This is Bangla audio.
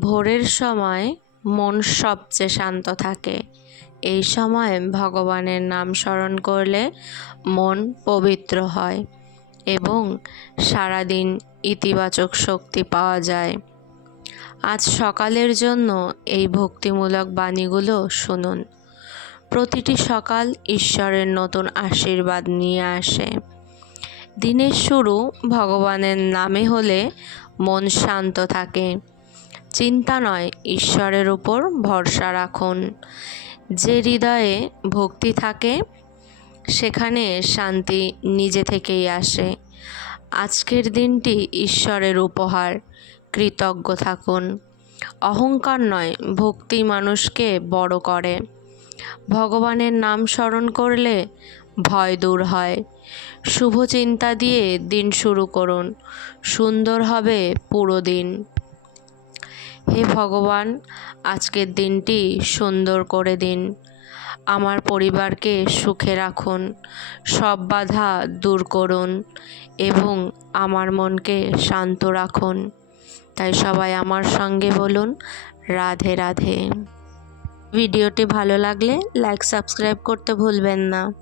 ভোরের সময় মন সবচেয়ে শান্ত থাকে। এই সময় ভগবানের নাম স্মরণ করলে মন পবিত্র হয় এবং সারাদিন ইতিবাচক শক্তি পাওয়া যায়। আজ সকালের জন্য এই ভক্তিমূলক বাণীগুলো শুনুন। প্রতিটি সকাল ঈশ্বরের নতুন আশীর্বাদ নিয়ে আসে। দিনের শুরু ভগবানের নামে হলে মন শান্ত থাকে। চিন্তা নয়, ঈশ্বরের উপর ভরসা রাখুন। যে হৃদয়ে ভক্তি থাকে সেখানে শান্তি নিজে থেকেই আসে। আজকের দিনটি ঈশ্বরের উপহার, কৃতজ্ঞ থাকুন। অহংকার নয়, ভক্তি মানুষকে বড় করে। ভগবানের নাম স্মরণ করলে ভয় দূর হয়। শুভ চিন্তা দিয়ে দিন শুরু করুন, সুন্দর হবে পুরো দিন। হে ভগবান, আজকের দিনটি সুন্দর করে দিন। আমার পরিবারকে সুখে রাখুন, সব বাধা দূর করুন এবং আমার মনকে শান্ত রাখুন। তাই সবাই আমার সঙ্গে বলুন, রাধে রাধে। ভিডিওটি ভালো লাগলে লাইক সাবস্ক্রাইব করতে ভুলবেন না।